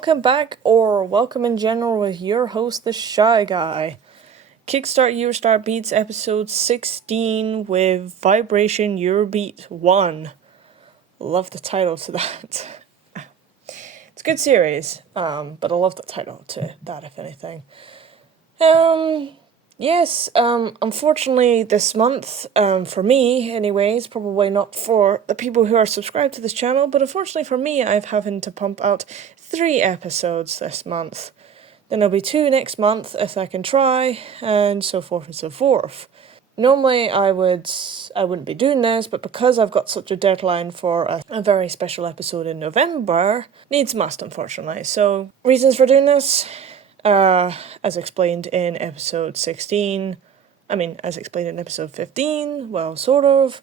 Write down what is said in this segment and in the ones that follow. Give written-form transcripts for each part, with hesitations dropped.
welcome back, or welcome in general, with your host, the Shy Guy. KickStart EuroStar Beats episode 16 with Vibration Eurobeat 1. Love the title to that. It's a good series, but I love the title to that, if anything. Unfortunately this month, for me anyways, probably not for the people who are subscribed to this channel, but unfortunately for me, I've having to pump out 3 episodes this month. Then there'll be 2 next month if I can try, and so forth and so forth. Normally I wouldn't be doing this, but because I've got such a deadline for a very special episode in November, needs must, unfortunately. So, reasons for doing this? As explained in episode 16, as explained in episode 15, well, sort of,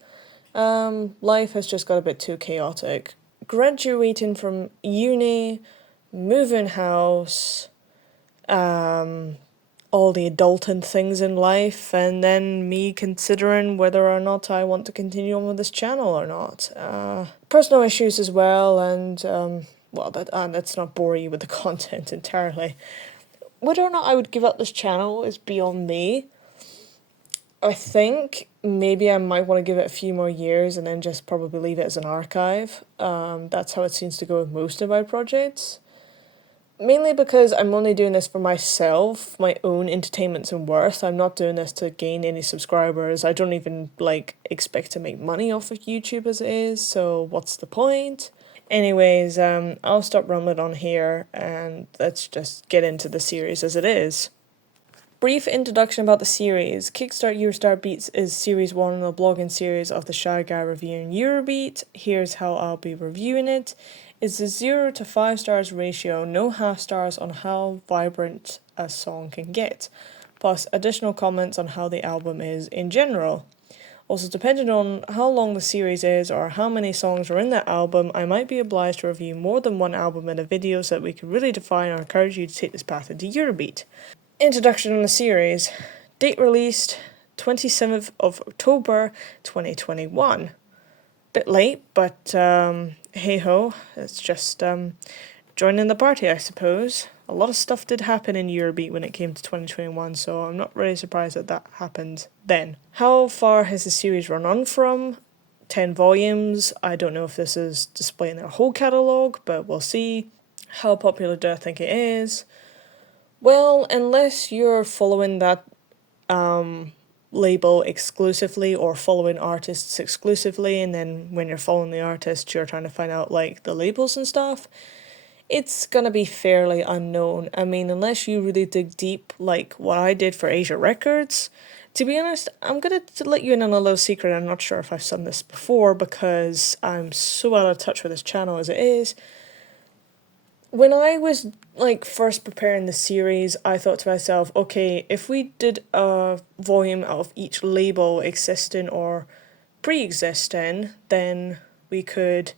life has just got a bit too chaotic. Graduating from uni, moving house, all the adulting things in life, and then me considering whether or not I want to continue on with this channel or not. Personal issues as well, and, let's not bore you with the content entirely. Whether or not I would give up this channel is beyond me. I think maybe I might want to give it a few more years and then just probably leave it as an archive. That's how it seems to go with most of my projects. Mainly because I'm only doing this for myself, my own entertainment and worth. I'm not doing this to gain any subscribers. I don't even, expect to make money off of YouTube as it is, so what's the point? Anyways, I'll stop rambling on here, and let's just get into the series as it is. Brief introduction about the series. KickStart EuroStar Beats is Series 1 in the blogging series of the Shy Guy reviewing Eurobeat. Here's how I'll be reviewing it. It's a 0 to 5 stars ratio, no half stars on how vibrant a song can get, plus additional comments on how the album is in general. Also, depending on how long the series is or how many songs are in that album, I might be obliged to review more than one album in a video so that we can really define or encourage you to take this path into Eurobeat. Introduction on the series. Date released 27th of October 2021. Bit late, but hey ho, it's just joining the party, I suppose. A lot of stuff did happen in Eurobeat when it came to 2021, so I'm not really surprised that happened then. How far has the series run on from? 10 volumes. I don't know if this is displaying their whole catalogue, but we'll see. How popular do I think it is? Well, unless you're following that label exclusively or following artists exclusively, and then when you're following the artist, you're trying to find out, the labels and stuff, it's gonna be fairly unknown. Unless you really dig deep, like what I did for Asia Records. To be honest, I'm gonna let you in on a little secret. I'm not sure if I've done this before because I'm so out of touch with this channel as it is. When I was, first preparing the series, I thought to myself, okay, if we did a volume of each label existing or pre-existing, then we could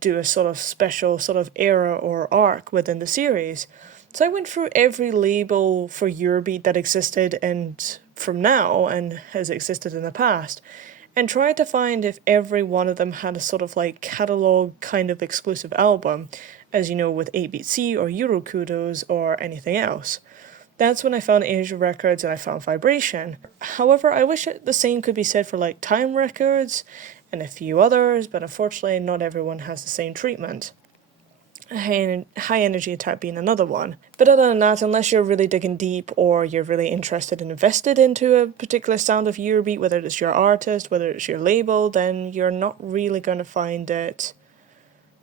do a sort of special sort of era or arc within the series. So I went through every label for Eurobeat that existed and from now and has existed in the past, and tried to find if every one of them had a sort of catalogue kind of exclusive album, as with 8BC or Eurokudos or anything else. That's when I found Asia Records and I found Vibration. However, I wish the same could be said for Time Records and a few others, but unfortunately not everyone has the same treatment. High Energy Attack being another one. But other than that, unless you're really digging deep or you're really interested and invested into a particular sound of Eurobeat, whether it's your artist, whether it's your label, then you're not really going to find it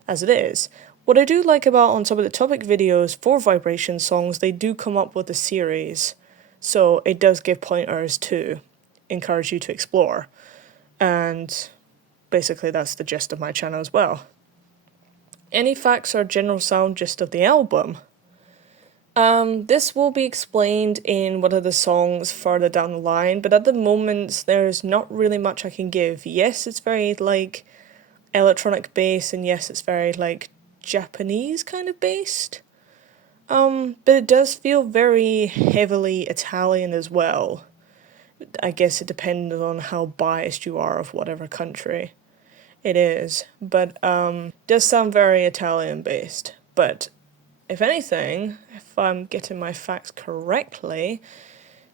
as it is. What I do like about on some of the topic videos for Vibration songs, they do come up with a series, so it does give pointers to encourage you to explore. And basically that's the gist of my channel as well. Any facts or general sound gist of the album? This will be explained in one of the songs further down the line, but at the moment there's not really much I can give. Yes, it's very electronic bass, and yes, it's very Japanese kind of based. But it does feel very heavily Italian as well. I guess it depends on how biased you are of whatever country it is, but does sound very Italian based. But if anything, if I'm getting my facts correctly,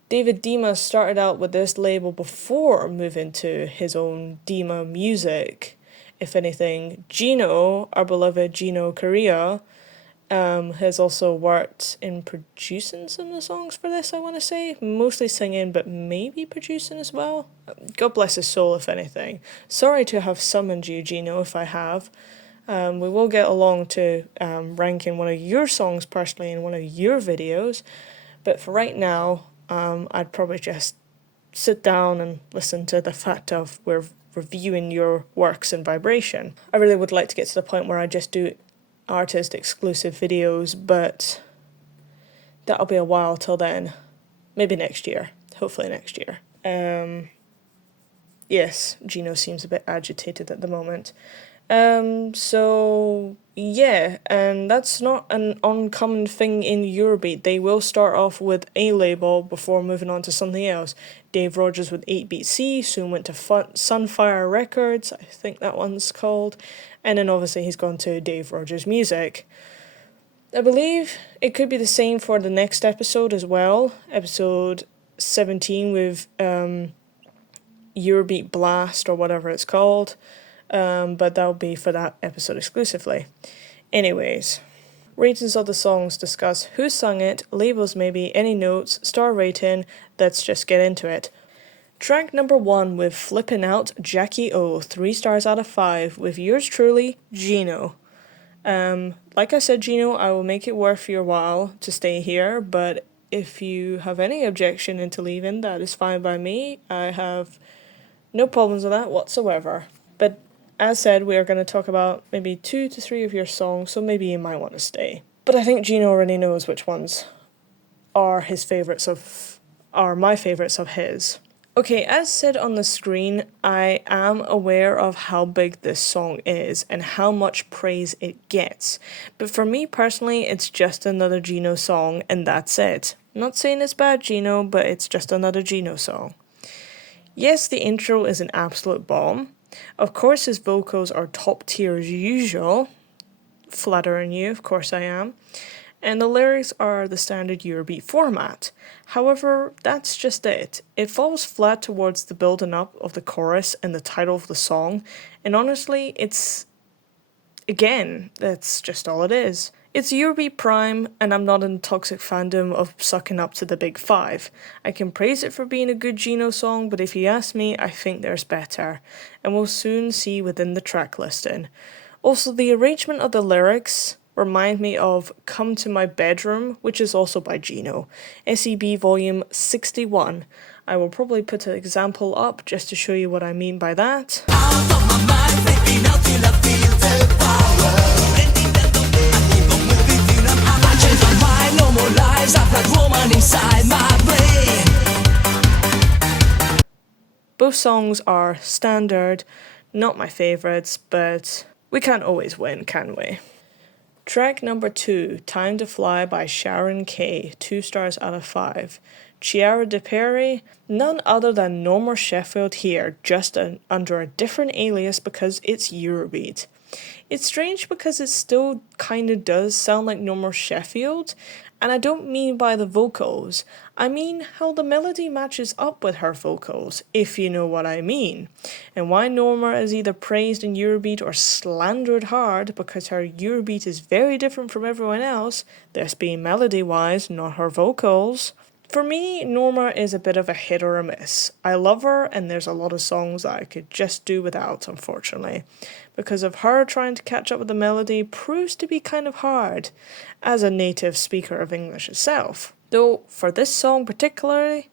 David Dima started out with this label before moving to his own Dima Music. If anything, Gino, our beloved Gino Korea, has also worked in producing some of the songs for this, I want to say. Mostly singing, but maybe producing as well. God bless his soul, if anything. Sorry to have summoned you, Gino, if I have. We will get along to ranking one of your songs personally in one of your videos, but for right now, I'd probably just sit down and listen to the fact of we're reviewing your works in vibration. I really would like to get to the point where I just do artist exclusive videos, but that'll be a while till then. Maybe next year. Hopefully next year. Yes, Gino seems a bit agitated at the moment. So yeah, and that's not an uncommon thing in Eurobeat. They will start off with a label before moving on to something else. Dave Rogers with 8BC, soon went to Sunfire Records, I think that one's called, and then obviously he's gone to Dave Rogers Music. I believe it could be the same for the next episode as well, episode 17 with Eurobeat Blast or whatever it's called. But that'll be for that episode exclusively. Anyways, ratings of the songs discuss who sung it, labels maybe, any notes, star rating. Let's just get into it. Track number 1 with Flippin' Out, Jackie O, 3 stars out of 5, with yours truly, Gino. Like I said, Gino, I will make it worth your while to stay here, but if you have any objection into leaving, that is fine by me. I have no problems with that whatsoever. But as said, we are going to talk about maybe 2 to 3 of your songs, so maybe you might want to stay. But I think Gino already knows which ones are my favourites of his. Okay, as said on the screen, I am aware of how big this song is and how much praise it gets. But for me personally, it's just another Gino song, and that's it. I'm not saying it's bad, Gino, but it's just another Gino song. Yes, the intro is an absolute bomb. Of course his vocals are top tier as usual. Flattering you, of course I am. And the lyrics are the standard Eurobeat format. However, that's just it. It falls flat towards the building up of the chorus and the title of the song, and honestly, that's just all it is. It's Eurobeat Prime, and I'm not in toxic fandom of sucking up to the big 5. I can praise it for being a good Gino song, but if you ask me, I think there's better, and we'll soon see within the track listing. Also, the arrangement of the lyrics remind me of Come to My Bedroom, which is also by Gino, SEB volume 61. I will probably put an example up just to show you what I mean by that. Out of my mind, baby, now till I feel the power. I changed my mind, no more lies, I've got woman inside my brain. Both songs are standard, not my favourites, but we can't always win, can we? Track number 2, Time to Fly by Sharon K, 2 stars out of 5. Chiara De Perry, none other than Norma Sheffield here, just under a different alias because it's Eurobeat. It's strange because it still kinda does sound like Norma Sheffield, and I don't mean by the vocals, I mean how the melody matches up with her vocals, if you know what I mean, and why Norma is either praised in Eurobeat or slandered hard because her Eurobeat is very different from everyone else, this being melody-wise, not her vocals. For me, Norma is a bit of a hit or a miss. I love her, and there's a lot of songs that I could just do without, unfortunately. Because of her trying to catch up with the melody proves to be kind of hard, as a native speaker of English itself. Though, for this song particularly,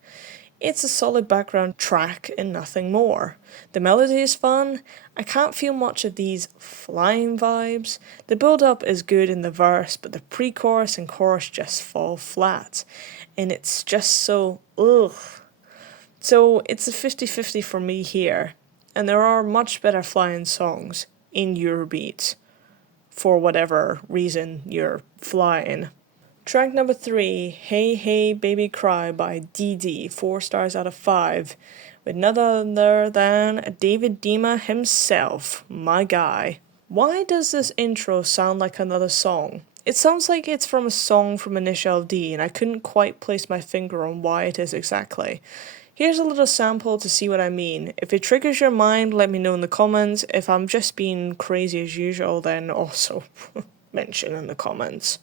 it's a solid background track and nothing more. The melody is fun, I can't feel much of these flying vibes. The build-up is good in the verse, but the pre-chorus and chorus just fall flat. And it's just so, ugh. So it's a 50-50 for me here. And there are much better flying songs in Eurobeat, for whatever reason you're flying. Track number 3, Hey Hey Baby Cry by DD, 4 stars out of 5, with none other than David Dima himself, my guy. Why does this intro sound like another song? It sounds like it's from a song from Initial D, and I couldn't quite place my finger on why it is exactly. Here's a little sample to see what I mean. If it triggers your mind, let me know in the comments. If I'm just being crazy as usual, then also mention in the comments.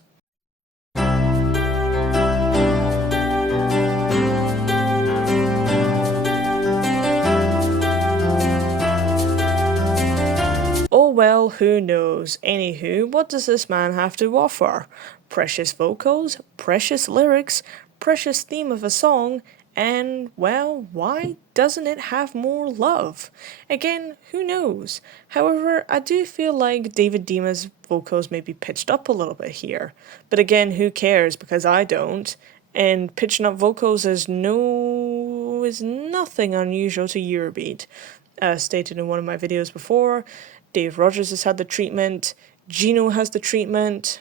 Oh well, who knows? Anywho, what does this man have to offer? Precious vocals, precious lyrics, precious theme of a song, and, well, why doesn't it have more love? Again, who knows? However, I do feel like David Dima's vocals may be pitched up a little bit here. But again, who cares, because I don't. And pitching up vocals is nothing unusual to Eurobeat. As stated in one of my videos before, Dave Rogers has had the treatment, Gino has the treatment,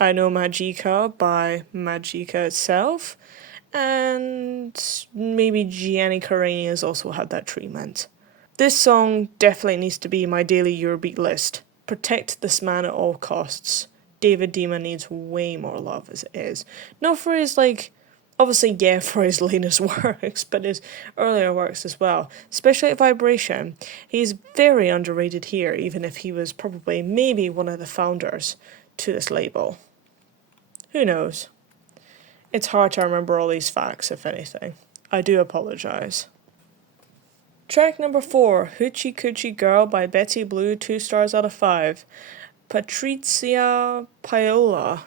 I Know Magica by Magica itself, and maybe Gianni Carani has also had that treatment. This song definitely needs to be my daily Eurobeat list. Protect this man at all costs. David Dima needs way more love as it is. Not for his, obviously, yeah, for his latest works, but his earlier works as well, especially at Vibration. He's very underrated here, even if he was probably maybe one of the founders to this label. Who knows? It's hard to remember all these facts, if anything. I do apologise. Track number 4, Hoochie Coochie Girl by Betty Blue, 2 stars out of 5. Patrizia Paola.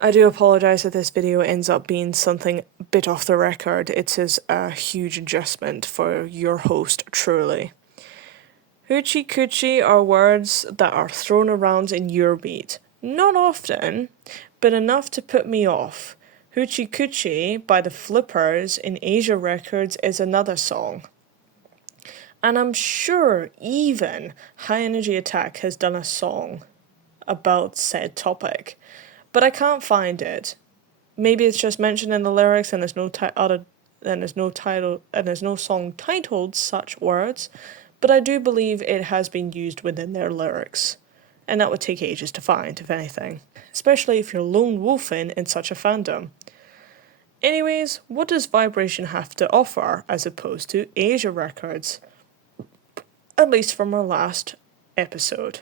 I do apologise if this video ends up being something a bit off the record. It is a huge adjustment for your host, truly. Hoochie Coochie are words that are thrown around in Eurobeat. Not often, but enough to put me off. Hoochie Coochie by the Flippers in Asia Records is another song. And I'm sure even High Energy Attack has done a song about said topic. But I can't find it. Maybe it's just mentioned in the lyrics and there's no song titled such words, but I do believe it has been used within their lyrics. And that would take ages to find, if anything. Especially if you're lone wolfing in such a fandom. Anyways, what does Vibration have to offer as opposed to Asia Records? At least from our last episode.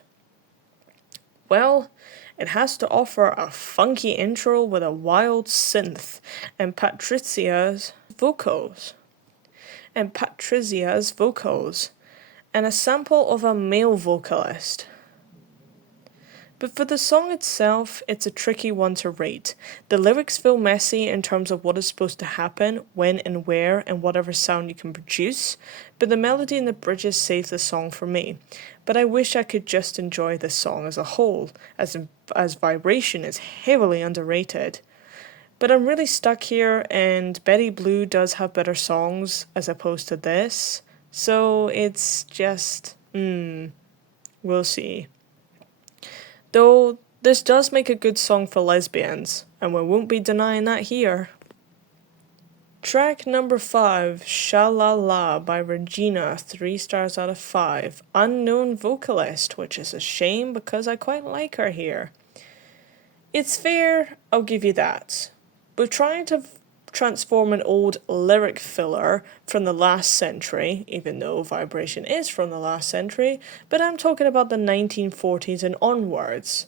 Well, it has to offer a funky intro with a wild synth and Patrizia's vocals. And a sample of a male vocalist. But for the song itself, it's a tricky one to rate. The lyrics feel messy in terms of what is supposed to happen, when and where, and whatever sound you can produce, but the melody and the bridges save the song for me. But I wish I could just enjoy this song as a whole, as Vibration is heavily underrated. But I'm really stuck here, and Betty Blue does have better songs as opposed to this, so it's just, we'll see. Though, this does make a good song for lesbians, and we won't be denying that here. Track number 5, Sha-La-La by Regina, 3 stars out of 5. Unknown vocalist, which is a shame because I quite like her here. It's fair, I'll give you that. We're trying to transform an old lyric filler from the last century, even though Vibration is from the last century, but I'm talking about the 1940s and onwards.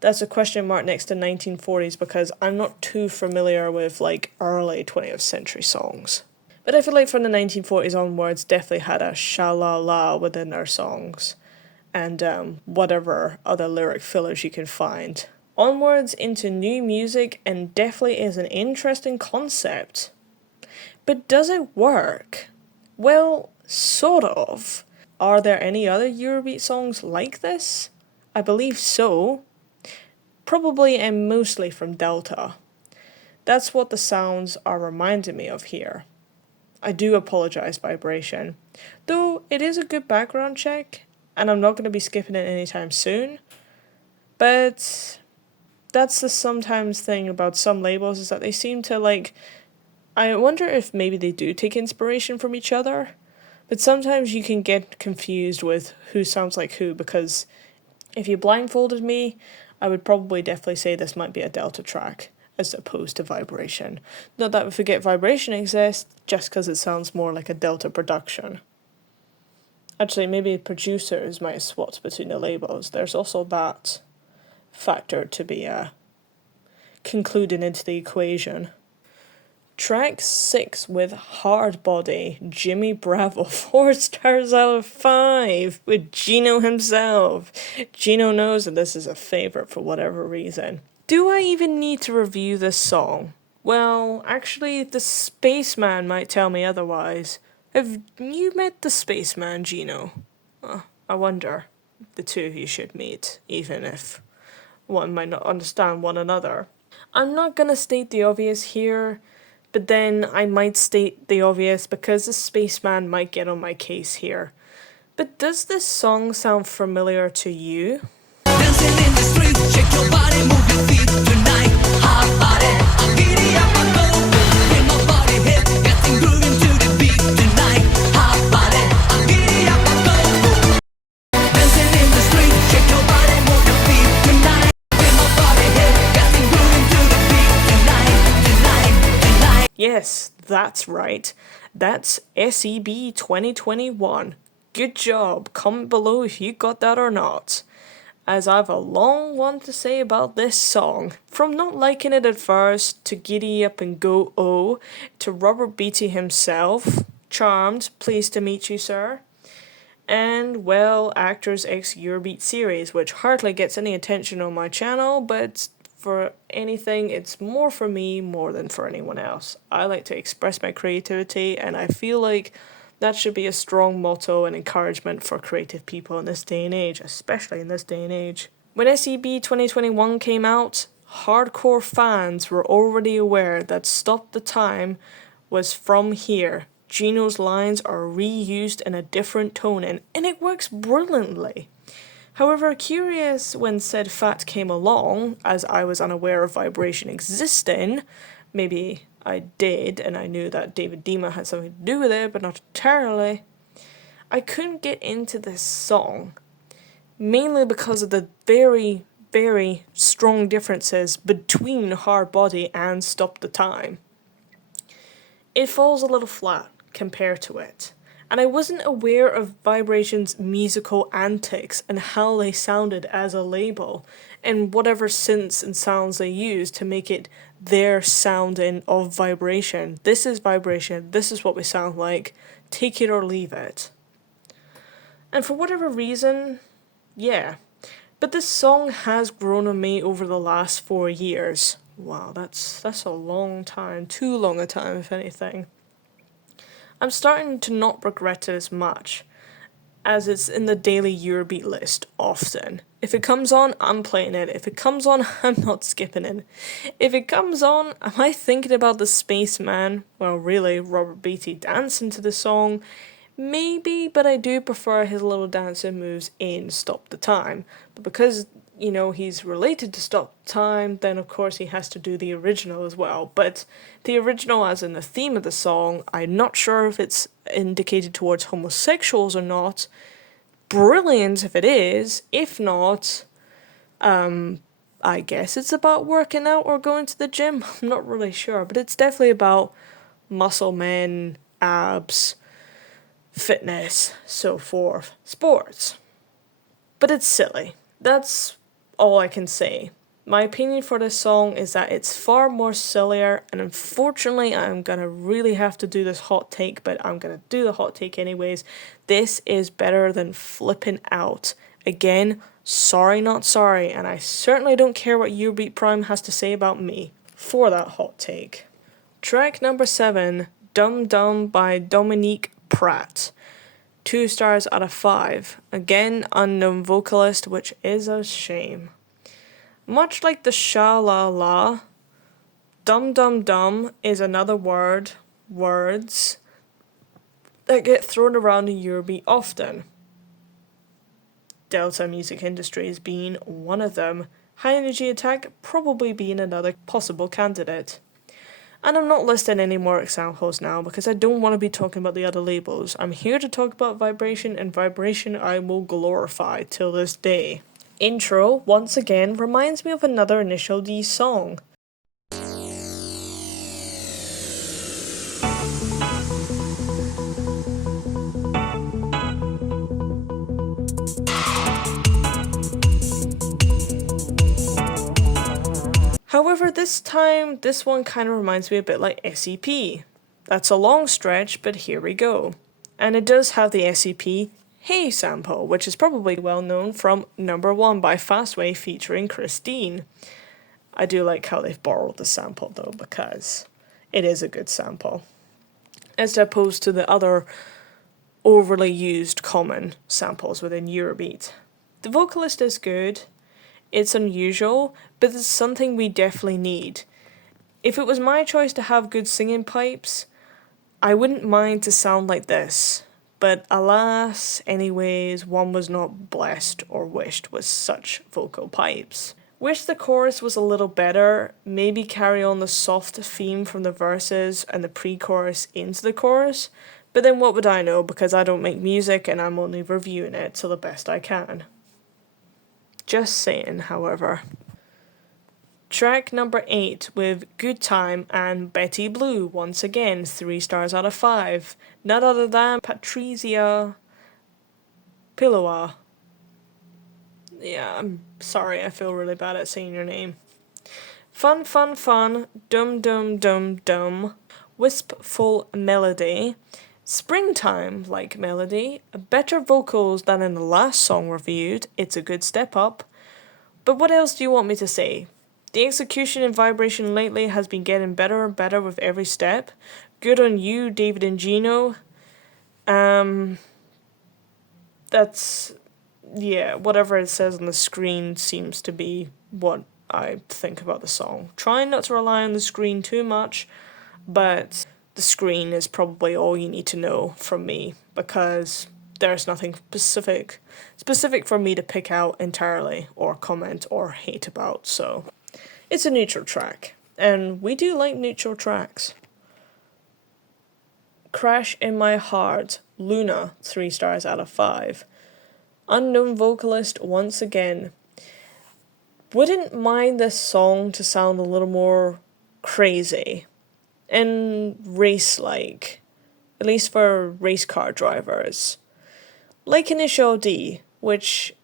That's a question mark next to 1940s because I'm not too familiar with early 20th century songs. But I feel like from the 1940s onwards definitely had a sha-la-la within their songs, and whatever other lyric fillers you can find. Onwards into new music and definitely is an interesting concept. But does it work? Well, sort of. Are there any other Eurobeat songs like this? I believe so. Probably and mostly from Delta. That's what the sounds are reminding me of here. I do apologise, Vibration. Though it is a good background check, and I'm not going to be skipping it anytime soon. But that's the sometimes thing about some labels is that they seem to I wonder if maybe they do take inspiration from each other, but sometimes you can get confused with who sounds like who because If you blindfolded me, I would probably definitely say this might be a Delta track, as opposed to Vibration. Not that we forget Vibration exists, just because it sounds more like a Delta production. Actually, maybe producers might have swapped between the labels. There's also that factor to be concluded into the equation. Track 6 with Hard Body, Jimmy Bravo, 4 stars out of 5, with Gino himself. Gino knows that this is a favourite for whatever reason. Do I even need to review this song? Well, actually, the Spaceman might tell me otherwise. Have you met the Spaceman, Gino? I wonder. The two of you should meet, even if one might not understand one another. I'm not gonna state the obvious here, but then I might state the obvious because the Spaceman might get on my case here. But does this song sound familiar to you? Dancing in the street, shake your body, move your feet tonight. Hot body, I'm giddy up, I go. Feel my body hit, getting grooving to the beat tonight. Hot body, I'm giddy up, I go. Dancing in the street, shake your body, move your feet tonight. Feel my body hit, getting grooving to the beat tonight, tonight. Yes, that's right. That's SEB 2021. Good job. Comment below if you got that or not, as I've a long one to say about this song. From not liking it at first, to giddy up and go oh, to Robert Beatty himself. Charmed, pleased to meet you, sir. And, well, Actors X Eurobeat series, which hardly gets any attention on my channel, but for anything, it's more for me more than for anyone else. I like to express my creativity, and I feel like that should be a strong motto and encouragement for creative people in this day and age, especially in this day and age. When SEB 2021 came out, hardcore fans were already aware that Stop the Time was from here. Gino's lines are reused in a different tone, and it works brilliantly. However, curious when said fact came along, as I was unaware of Vibration existing, maybe I did, and I knew that David Dima had something to do with it, but not entirely. I couldn't get into this song, mainly because of the very, very strong differences between Hard Body and Stop the Time. It falls a little flat compared to it, and I wasn't aware of Vibration's musical antics and how they sounded as a label, and whatever synths and sounds they used to make it their sounding of Vibration. This is Vibration, this is what we sound like, take it or leave it. And for whatever reason, yeah. But this song has grown on me over the last 4 years. Wow, that's a long time, too long a time if anything. I'm starting to not regret it as much, as it's in the daily Eurobeat list often. If it comes on, I'm playing it. If it comes on, I'm not skipping it. If it comes on, am I thinking about the Spaceman? Well, really, Robert Beatty dancing to the song? Maybe, but I do prefer his little dancing moves in Stop the Time. But because, you know, he's related to Stop the Time, then of course he has to do the original as well. But the original, as in the theme of the song, I'm not sure if it's indicated towards homosexuals or not. Brilliant if it is. If not, I guess it's about working out or going to the gym. I'm not really sure, but it's definitely about muscle men, abs, fitness, so forth, sports. But it's silly. That's all I can say. My opinion for this song is that it's far more sillier, and unfortunately I'm gonna really have to do this hot take, but I'm gonna do the hot take anyways. This is better than Flippin' Out. Again, sorry not sorry, and I certainly don't care what Eurobeat Prime has to say about me for that hot take. Track number 7, Dum Dum by Dominique Pratt. 2 stars out of 5. Again, unknown vocalist, which is a shame. Much like the sha la la, dum dum dum is another words that get thrown around in Eurobeat often. Delta Music Industries being one of them, High Energy Attack probably being another possible candidate. And I'm not listing any more examples now because I don't want to be talking about the other labels. I'm here to talk about Vibration, and Vibration I will glorify till this day. Intro, once again, reminds me of another Initial D song. However, this time, this one kind of reminds me a bit like SEP. That's a long stretch, but here we go. And it does have the SEP Hey sample, which is probably well known from Number One by Fastway featuring Christine. I do like how they've borrowed the sample though, because it is a good sample, as opposed to the other overly used common samples within Eurobeat. The vocalist is good, it's unusual, but it's something we definitely need. If it was my choice to have good singing pipes, I wouldn't mind to sound like this. But alas, anyways, one was not blessed or wished with such vocal pipes. Wish the chorus was a little better, maybe carry on the soft theme from the verses and the pre-chorus into the chorus, but then what would I know, because I don't make music and I'm only reviewing it to the best I can. Just saying, however. Track number 8 with Good Time and Betty Blue, once again 3 stars out of 5. None other than Patrizia Piloa. Yeah, I'm sorry, I feel really bad at saying your name. Fun, fun, fun, dum dum dum dum, wispful melody, springtime-like melody, better vocals than in the last song reviewed, it's a good step up. But what else do you want me to say? The execution and vibration lately has been getting better and better with every step. Good on you, David and Gino. That's, yeah, whatever it says on the screen seems to be what I think about the song. Trying not to rely on the screen too much, but the screen is probably all you need to know from me, because there's nothing specific for me to pick out entirely, or comment or hate about, so it's a neutral track, and we do like neutral tracks. Crash in My Heart, Luna, 3 stars out of 5. Unknown vocalist once again. Wouldn't mind this song to sound a little more crazy and race-like, at least for race car drivers. Like Initial D, which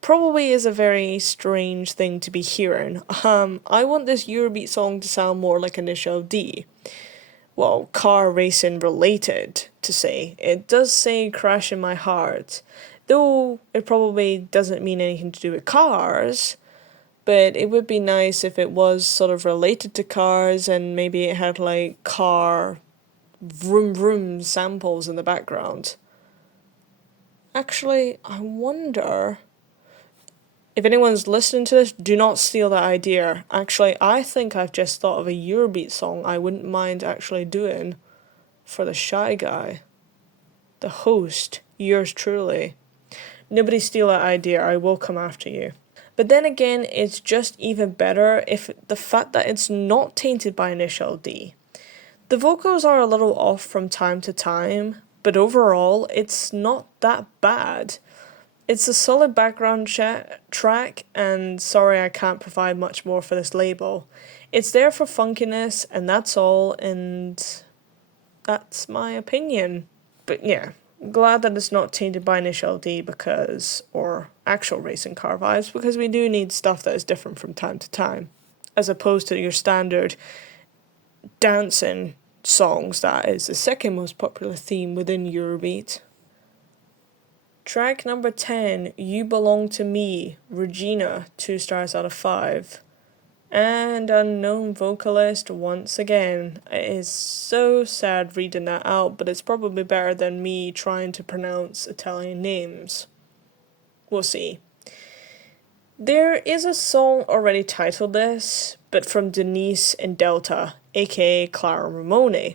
probably is a very strange thing to be hearing. I want this Eurobeat song to sound more like Initial D. Well, car racing related, to say. It does say Crash in My Heart, though it probably doesn't mean anything to do with cars, but it would be nice if it was sort of related to cars and maybe it had like car vroom vroom samples in the background. Actually, I wonder if anyone's listening to this, do not steal that idea. Actually, I think I've just thought of a Eurobeat song I wouldn't mind actually doing for the Shy Guy, the host, yours truly. Nobody steal that idea, I will come after you. But then again, it's just even better if the fact that it's not tainted by Initial D. The vocals are a little off from time to time, but overall, it's not that bad. It's a solid background track, and sorry I can't provide much more for this label. It's there for funkiness, and that's all, and that's my opinion. But yeah, glad that it's not tainted by Initial D or actual racing car vibes, because we do need stuff that is different from time to time, as opposed to your standard dancing songs that is the second most popular theme within Eurobeat. Track number 10, You Belong to Me, Regina, 2 stars out of 5. And unknown vocalist once again. It is so sad reading that out, but it's probably better than me trying to pronounce Italian names. We'll see. There is a song already titled this, but from Denise and Delta, aka Clara Ramone.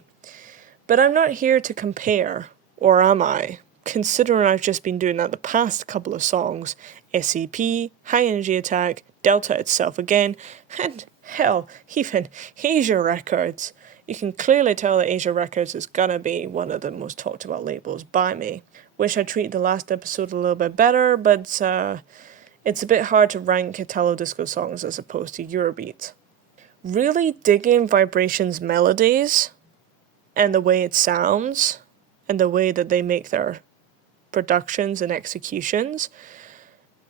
But I'm not here to compare, or am I? Considering I've just been doing that the past couple of songs, SEP, High Energy Attack, Delta itself again, and hell, even Asia Records. You can clearly tell that Asia Records is gonna be one of the most talked about labels by me. Wish I treated the last episode a little bit better, but It's a bit hard to rank Italo disco songs as opposed to Eurobeat. Really digging Vibration's melodies and the way it sounds and the way that they make their productions and executions,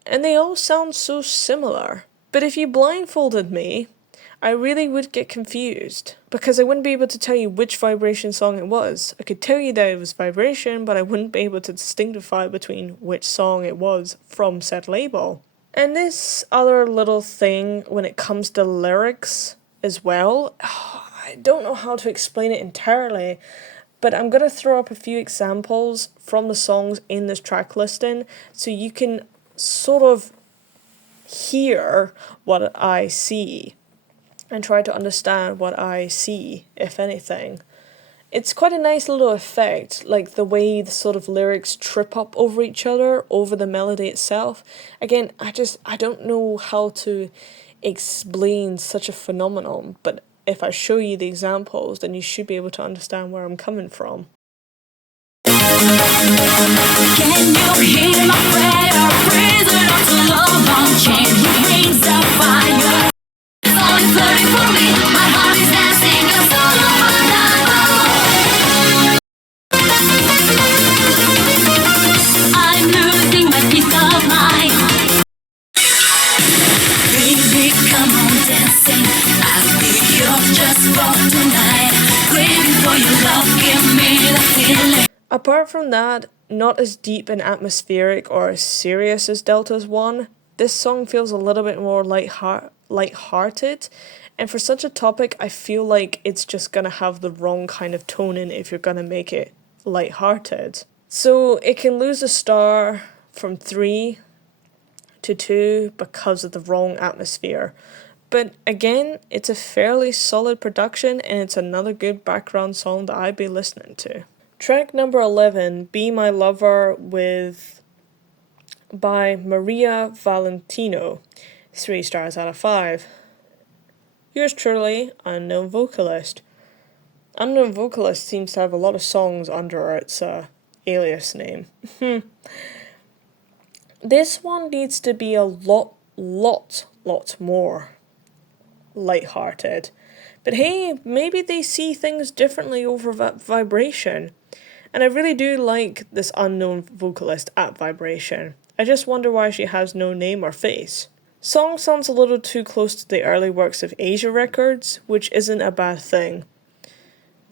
and they all sound so similar. But if you blindfolded me, I really would get confused, because I wouldn't be able to tell you which Vibration song it was. I could tell you that it was Vibration, but I wouldn't be able to distinguish between which song it was from said label. And this other little thing when it comes to lyrics as well, I don't know how to explain it entirely, but I'm going to throw up a few examples from the songs in this track listing so you can sort of hear what I see and try to understand what I see, if anything. It's quite a nice little effect, like the way the sort of lyrics trip up over each other, over the melody itself. Again, I don't know how to explain such a phenomenon, but if I show you the examples, then you should be able to understand where I'm coming from. Can you hear my prayer? Prison of the love on chain. He brings the fire. It's only flirting for me. My heart is dancing a solo for now. I'm losing my peace of mind. Baby, come on dancing. I'll be yours just for tonight. Craving for your love, give me the feeling. Apart from that, not as deep and atmospheric or as serious as Delta's one, this song feels a little bit more light-hearted, and for such a topic, I feel like it's just gonna have the wrong kind of tone in if you're gonna make it light-hearted. So it can lose a star from 3 to 2 because of the wrong atmosphere. But again, it's a fairly solid production, and it's another good background song that I'd be listening to. Track number 11, Be My Lover by Maria Valentino, 3 stars out of 5. Yours truly, Unknown Vocalist. Unknown Vocalist seems to have a lot of songs under its alias name. This one needs to be a lot more lighthearted. But hey, maybe they see things differently over Vibration. And I really do like this unknown vocalist at Vibration. I just wonder why she has no name or face. Song sounds a little too close to the early works of Asia Records, which isn't a bad thing.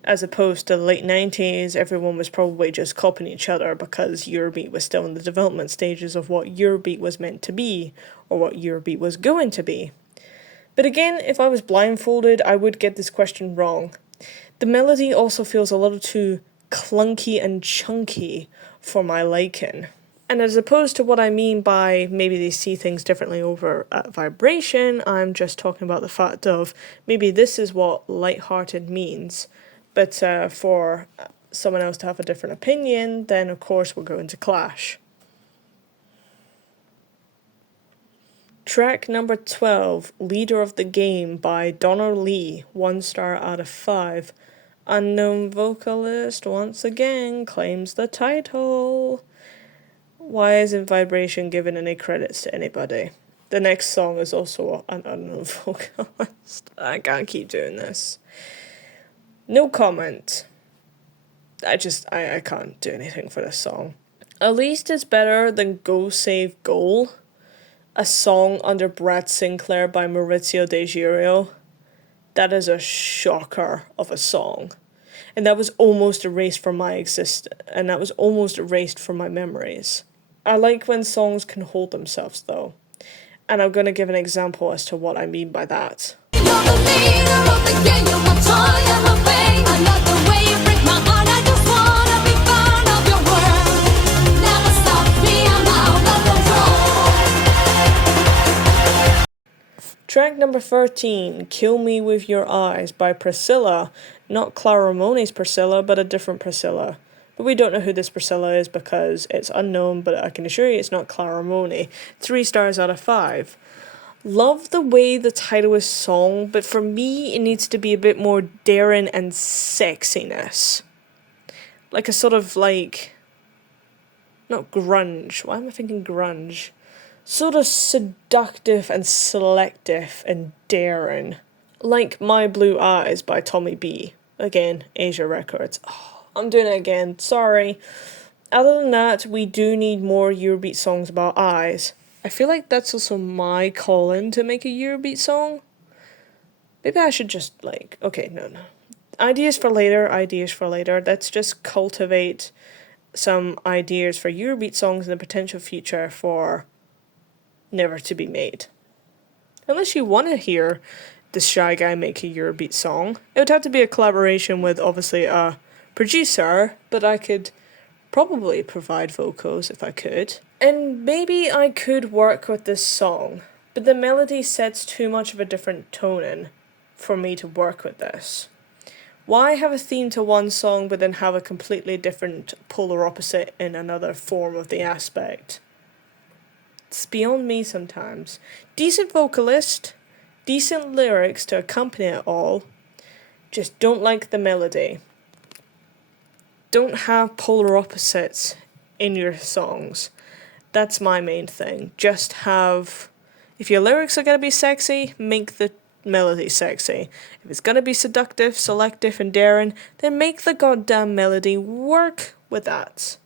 As opposed to the late 90s, everyone was probably just copying each other because Eurobeat was still in the development stages of what Eurobeat was meant to be, or what Eurobeat was going to be. But again, if I was blindfolded, I would get this question wrong. The melody also feels a little too clunky and chunky for my liking. And as opposed to what I mean by maybe they see things differently over at Vibration, I'm just talking about the fact of maybe this is what lighthearted means. But for someone else to have a different opinion, then of course we're going to clash. Track number 12, Leader of the Game by Donna Lee, 1 star out of 5. Unknown vocalist once again claims the title. Why isn't Vibration giving any credits to anybody? The next song is also an unknown vocalist. I can't keep doing this. No comment. I can't do anything for this song. At least it's better than Go Save Goal, a song under Brad Sinclair by Maurizio De Girio. That is a shocker of a song. And that was almost erased from my and that was almost erased from my memories. I like when songs can hold themselves though. And I'm going to give an example as to what I mean by that. You're the leader of the game, you're my joy and my pain. I love the way you break my heart, I just wanna be part of your world. Never stop me, I'm out of control. Track number 13, Kill Me With Your Eyes by Priscilla. Not Clara Mone's Priscilla, but a different Priscilla. But we don't know who this Priscilla is because it's unknown, but I can assure you it's not Clara Money. 3 stars out of 5. Love the way the title is sung, but for me it needs to be a bit more daring and sexiness. Like a sort of not grunge. Why am I thinking grunge? sort of seductive and selective and daring. Like My Blue Eyes by Tommy B. Again, Asia Records. Oh, I'm doing it again, sorry. Other than that, we do need more Eurobeat songs about eyes. I feel like that's also my calling to make a Eurobeat song. Maybe I should just okay, no. Ideas for later. Let's just cultivate some ideas for Eurobeat songs in the potential future for never to be made. Unless you want to hear this shy guy make a Eurobeat song, it would have to be a collaboration with obviously a producer, but I could probably provide vocals if I could. And maybe I could work with this song, but the melody sets too much of a different tone in for me to work with this. Why have a theme to one song but then have a completely different polar opposite in another form of the aspect? It's beyond me sometimes. Decent vocalist, decent lyrics to accompany it all, just don't like the melody. Don't have polar opposites in your songs. That's my main thing. Just have, if your lyrics are going to be sexy, make the melody sexy. If it's going to be seductive, selective, and daring, then make the goddamn melody work with that.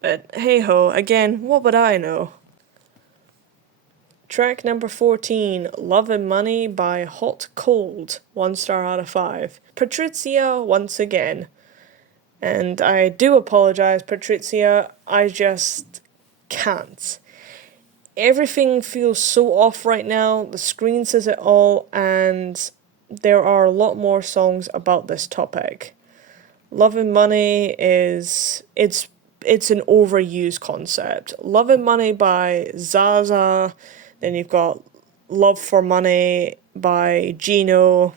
But hey ho, again, what would I know? Track number 14, Love and Money by Hot Cold, 1 star out of 5. Patrizia once again. And I do apologise, Patrizia, I just can't. Everything feels so off right now, the screen says it all, and there are a lot more songs about this topic. Love and Money it's an overused concept. Love and Money by Zaza, then you've got Love for Money by Gino,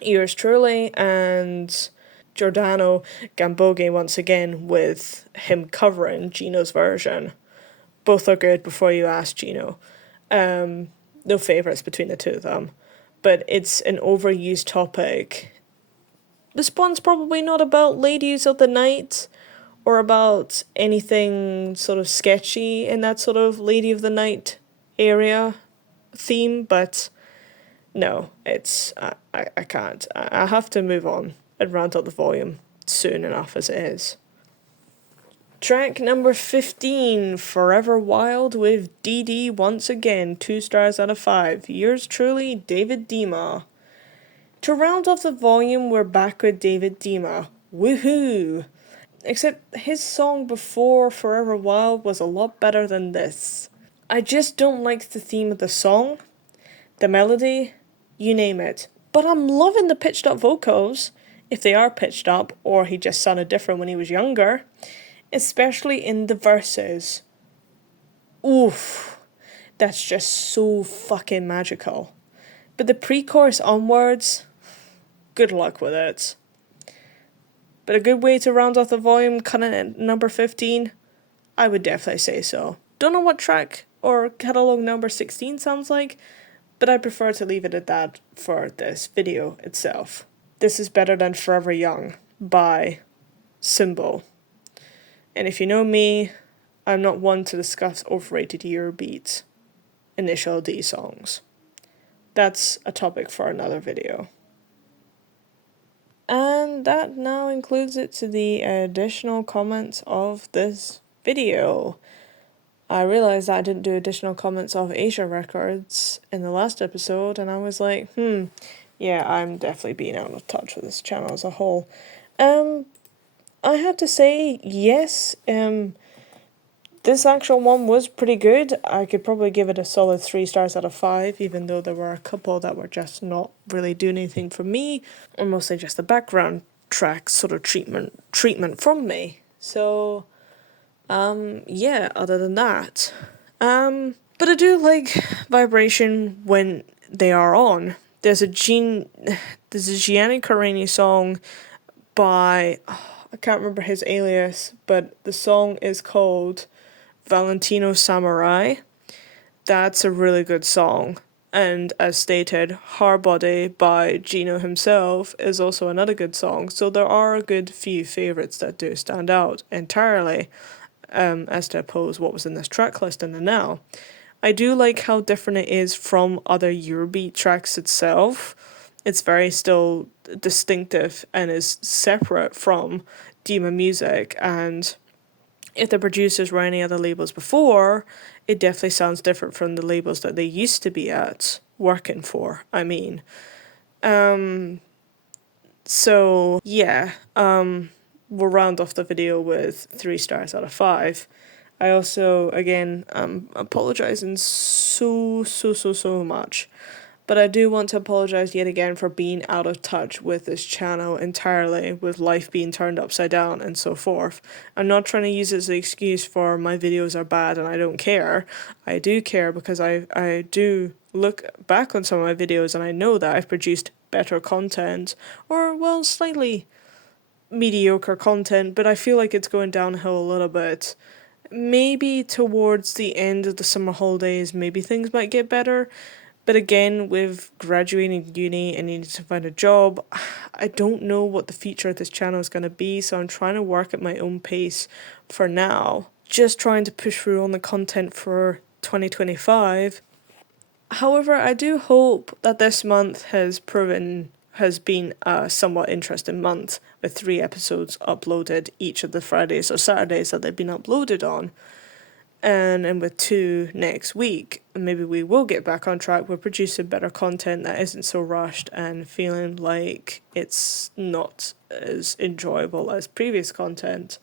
yours truly, and Giordano Gambogi once again with him covering Gino's version. Both are good before you ask Gino. No favourites between the two of them. But it's an overused topic. This one's probably not about ladies of the night or about anything sort of sketchy in that sort of lady of the night area theme, but no, it's I can't. I have to move on and round up the volume soon enough as it is. Track number 15, Forever Wild with DD once again, 2 stars out of 5. Yours truly, David Dima. To round off the volume, we're back with David Dima. Woohoo! Except his song before Forever Wild was a lot better than this. I just don't like the theme of the song, the melody, you name it. But I'm loving the pitched up vocals, if they are pitched up, or he just sounded different when he was younger. Especially in the verses. Oof. That's just so fucking magical. But the pre-chorus onwards, good luck with it. But a good way to round off the volume, cutting at number 15, I would definitely say so. Don't know what track or catalogue number 16 sounds like, but I prefer to leave it at that for this video itself. This is better than Forever Young by Symbol. And if you know me, I'm not one to discuss overrated Eurobeat initial D songs. That's a topic for another video. And that now includes it to the additional comments of this video. I realised that I didn't do additional comments of Asia Records in the last episode, and I was like, yeah, I'm definitely being out of touch with this channel as a whole. I had to say, yes, this actual one was pretty good. I could probably give it a solid 3 stars out of 5, even though there were a couple that were just not really doing anything for me, or mostly just the background track sort of treatment from me. So, yeah, other than that. But I do like Vibration when they are on. There's a Gianni Carani song by... I can't remember his alias, but the song is called Valentino Samurai. That's a really good song. And as stated, Hard Body by Gino himself is also another good song. So there are a good few favourites that do stand out entirely. as to oppose what was in this track list in the now. I do like how different it is from other Eurobeat tracks itself. It's very still distinctive and is separate from Dima music, and if the producers were any other labels before, it definitely sounds different from the labels that they used to be at working for. I mean, so yeah, we'll round off the video with 3 stars out of 5. I also, again, apologizing so much. But I do want to apologise yet again for being out of touch with this channel entirely, with life being turned upside down and so forth. I'm not trying to use it as an excuse for my videos are bad and I don't care. I do care because I do look back on some of my videos and I know that I've produced better content, or, well, slightly mediocre content, but I feel like it's going downhill a little bit. Maybe towards the end of the summer holidays, maybe things might get better. But again, with graduating uni and needing to find a job, I don't know what the future of this channel is going to be, so I'm trying to work at my own pace for now. Just trying to push through on the content for 2025. However, I do hope that this month has been a somewhat interesting month, with 3 episodes uploaded each of the Fridays or Saturdays that they've been uploaded on. And with 2 next week, maybe we will get back on track with producing better content that isn't so rushed and feeling like it's not as enjoyable as previous content.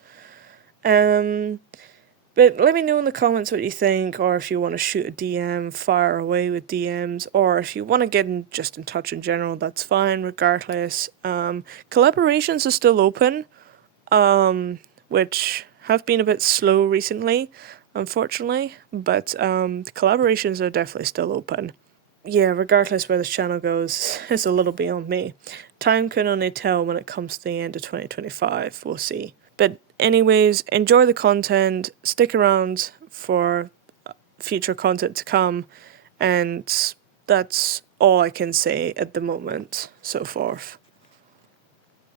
But let me know in the comments what you think, or if you want to shoot a DM, fire away with DMs, or if you want to get in touch in general, that's fine regardless. Collaborations are still open, which have been a bit slow recently, unfortunately, but the collaborations are definitely still open. Yeah, regardless where this channel goes, it's a little beyond me. Time can only tell when it comes to the end of 2025, we'll see. But anyways, enjoy the content, stick around for future content to come, and that's all I can say at the moment, so forth.